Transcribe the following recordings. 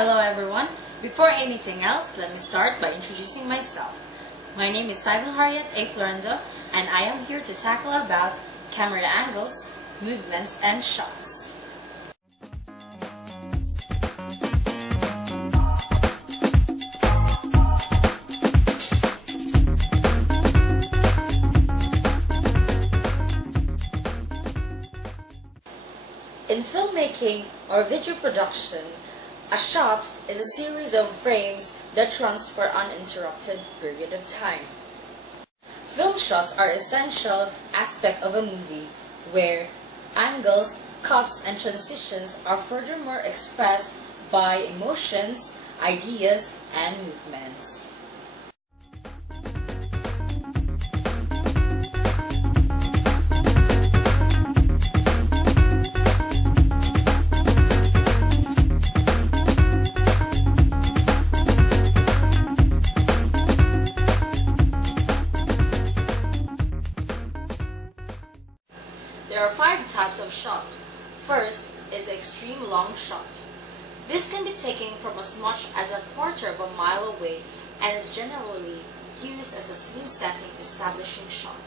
Hello everyone. Before anything else, let me start by introducing myself. My name is Saibel Harriet A. Florendo, and I am here to tackle about camera angles, movements, and shots. In filmmaking or video production, a shot is a series of frames that runs for an uninterrupted period of time. Film shots are an essential aspect of a movie where angles, cuts, and transitions are furthermore expressed by emotions, ideas, and movements. There are 5 types of shot. First is the extreme long shot. This can be taken from as much as a quarter of a mile away and is generally used as a scene setting establishing shot.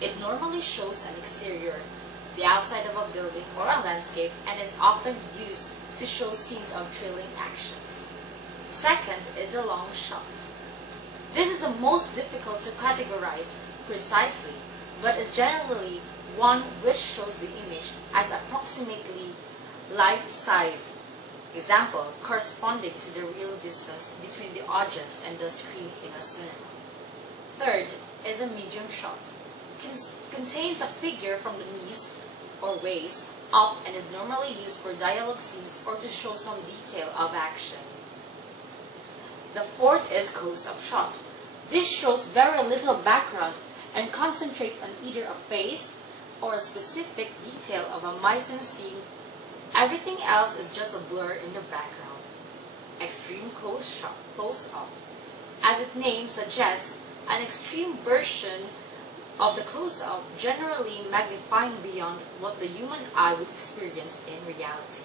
It normally shows an exterior, the outside of a building or a landscape, and is often used to show scenes of thrilling actions. Second is the long shot. This is the most difficult to categorize precisely, but is generally one which shows the image as approximately life-size, example, corresponding to the real distance between the audience and the screen in a cinema. Third is a medium shot. Contains a figure from the knees or waist up and is normally used for dialogue scenes or to show some detail of action. The fourth is close-up shot. This shows very little background and concentrates on either a face or a specific detail of a mise-en-scene. Everything else is just a blur in the background. Extreme close-up. As its name suggests, an extreme version of the close-up, generally magnifying beyond what the human eye would experience in reality.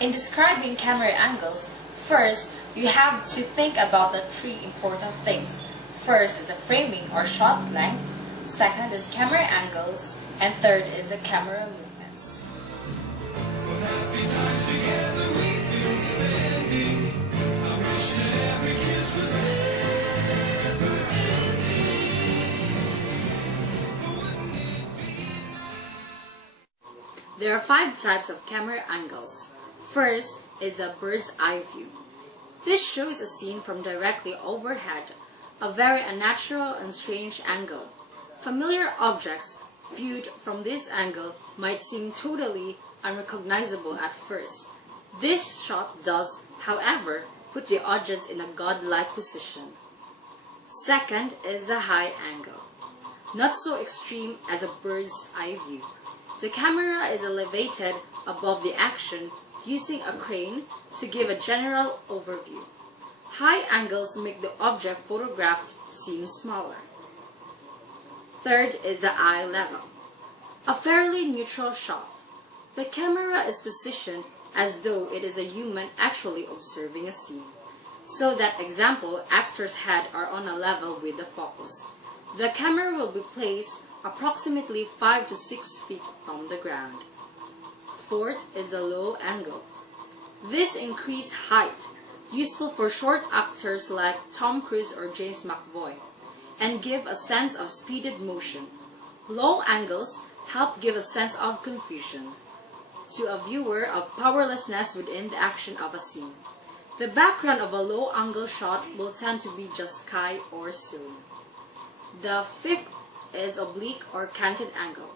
In describing camera angles, first, you have to think about the 3 important things. First is the framing or shot length, second is camera angles, and third is the camera movements. There are 5 types of camera angles. First is a bird's eye view. This shows a scene from directly overhead, a very unnatural and strange angle. Familiar objects viewed from this angle might seem totally unrecognizable at first. This shot does, however, put the audience in a godlike position. Second is the high angle. Not so extreme as a bird's eye view. The camera is elevated above the action using a crane to give a general overview. High angles make the object photographed seem smaller. Third is the eye level. A fairly neutral shot. The camera is positioned as though it is a human actually observing a scene, so that, example, actors' heads are on a level with the focus. The camera will be placed approximately 5 to 6 feet from the ground. Fourth is the low angle. This increased height, useful for short actors like Tom Cruise or James McAvoy, and give a sense of speeded motion. Low angles help give a sense of confusion to a viewer of powerlessness within the action of a scene. The background of a low-angle shot will tend to be just sky or ceiling. The fifth is oblique or canted angle.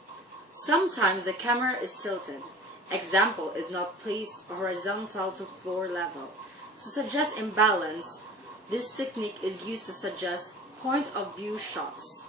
Sometimes the camera is tilted. Example is not placed horizontal to floor level. To suggest imbalance, this technique is used to suggest point of view shots.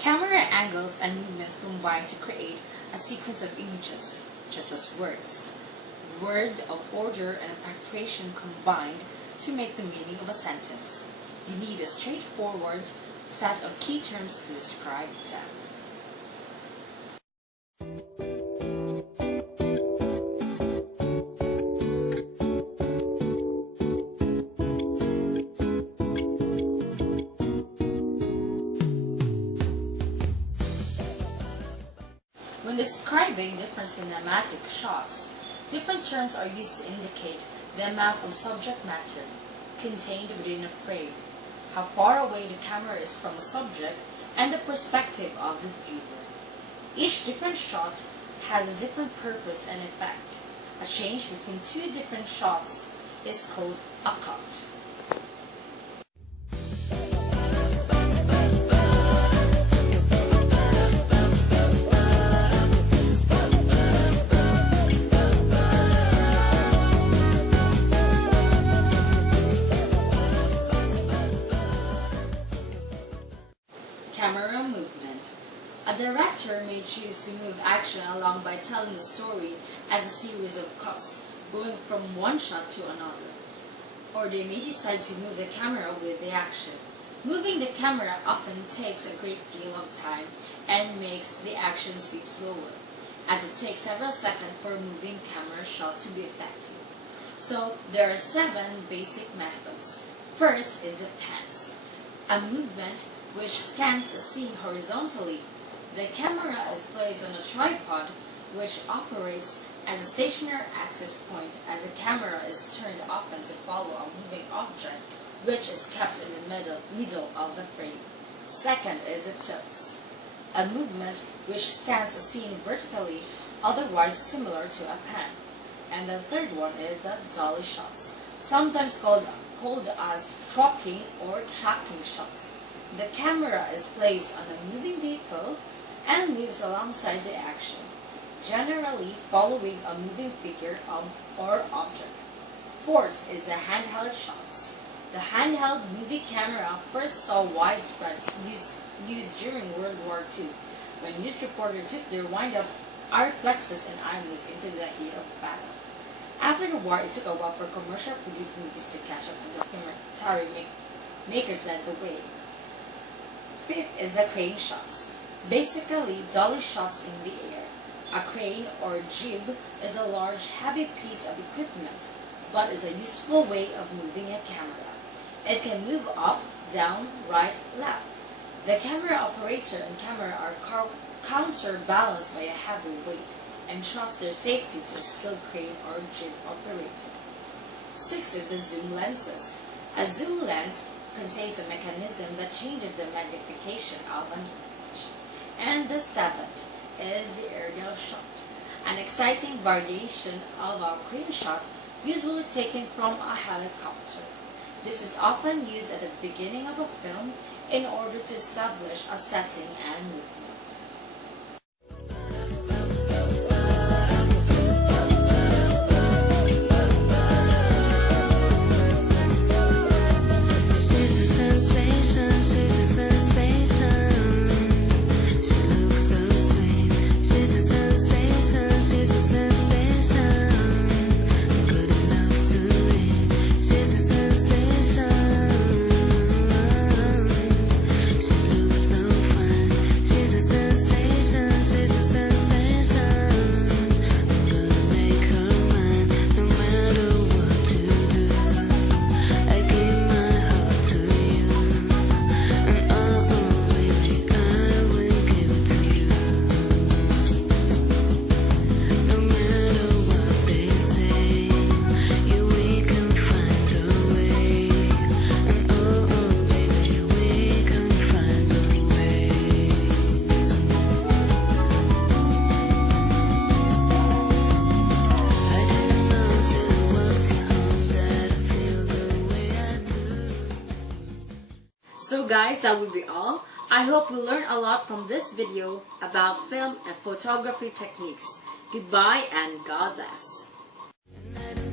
Camera angles and movements combine to create a sequence of images, just as words. Word of order and punctuation combined to make the meaning of a sentence. You need a straightforward set of key terms to describe them. When describing different cinematic shots, different terms are used to indicate the amount of subject matter contained within a frame, how far away the camera is from the subject, and the perspective of the viewer. Each different shot has a different purpose and effect. A change between two different shots is called a cut. Camera movement. A director may choose to move action along by telling the story as a series of cuts, going from one shot to another. Or they may decide to move the camera with the action. Moving the camera often takes a great deal of time and makes the action seem slower, as it takes several seconds for a moving camera shot to be effective. So there are 7 basic methods. First is the pans, a movement which scans the scene horizontally. The camera is placed on a tripod which operates as a stationary access point, as the camera is turned often to follow a moving object which is kept in the middle of the frame. Second is the tilts, a movement which scans the scene vertically, otherwise similar to a pan. And the third one is the dolly shots, sometimes called as tracking or tracking shots. The camera is placed on a moving vehicle and moves alongside the action, generally following a moving figure or object. Fourth is the handheld shots. The handheld movie camera first saw widespread use during World War II, when news reporters took their wind-up reflexes and eye moves into the heat of battle. After the war, it took a while for commercial produced movies to catch up, and documentary makers led the way. Fifth is the crane shots. Basically, dolly shots in the air. A crane or jib is a large, heavy piece of equipment, but is a useful way of moving a camera. It can move up, down, right, left. The camera operator and camera are counterbalanced by a heavy weight and trust their safety to a skilled crane or jib operator. Sixth is the zoom lenses. A zoom lens contains a mechanism that changes the magnification of an image. And the seventh is the aerial shot, an exciting variation of a crane shot usually taken from a helicopter. This is often used at the beginning of a film in order to establish a setting and movement. So guys, that would be all. I hope you learned a lot from this video about film and photography techniques. Goodbye and God bless.